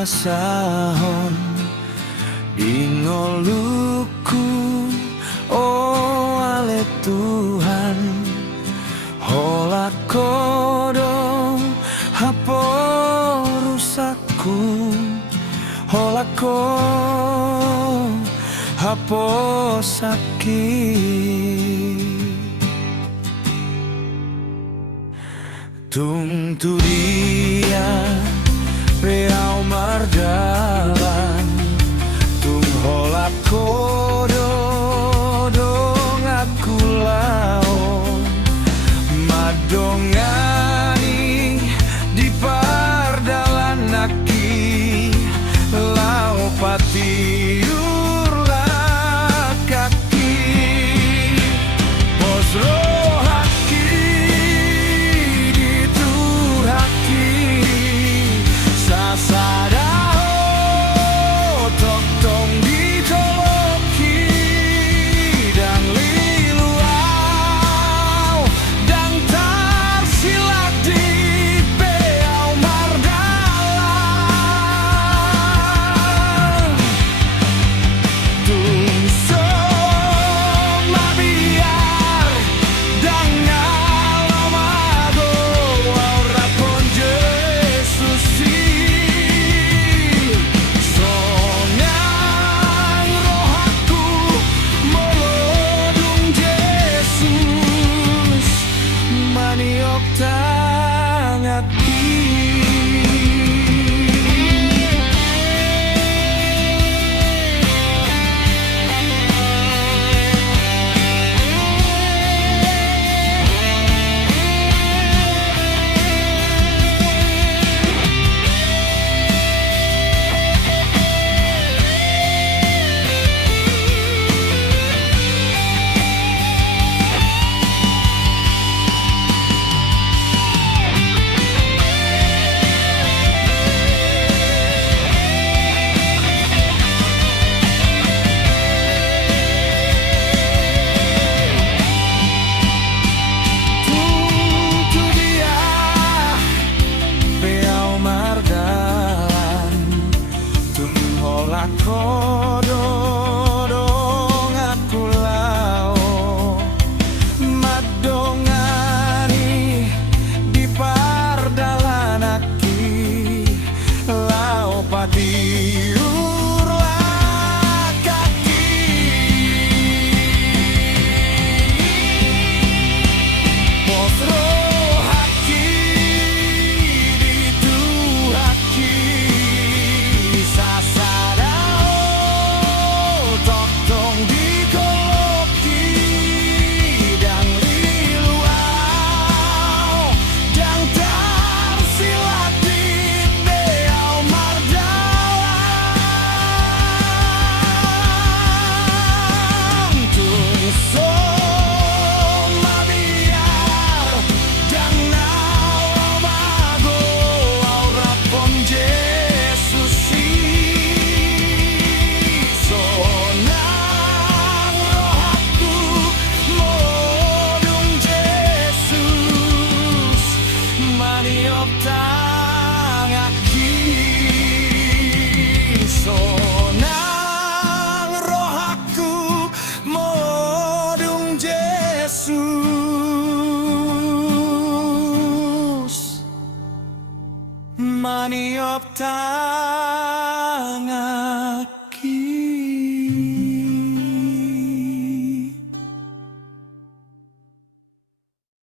pasahon ingoluku oh ale Tuhan hola kodo hapo rusakku hola ko hapo sakit tung tu dia reau mardalan tung hola kodo dong aku lao madongani di pardalan naki lao patiurlah kaki pos rohaki diturhaki sasadaho tong ditoloki dan liluau dan tarsilak di beau mardalan tungso mabiar dan ngalamago aura pon Yesus sonang rohaku molodung Yesus maniok tangaki kodo dong aku lao madongani di pardalan aki lao patiurlah kaki pos rohaki dituhaki sonang rohaku modung Yesus maniop tangaki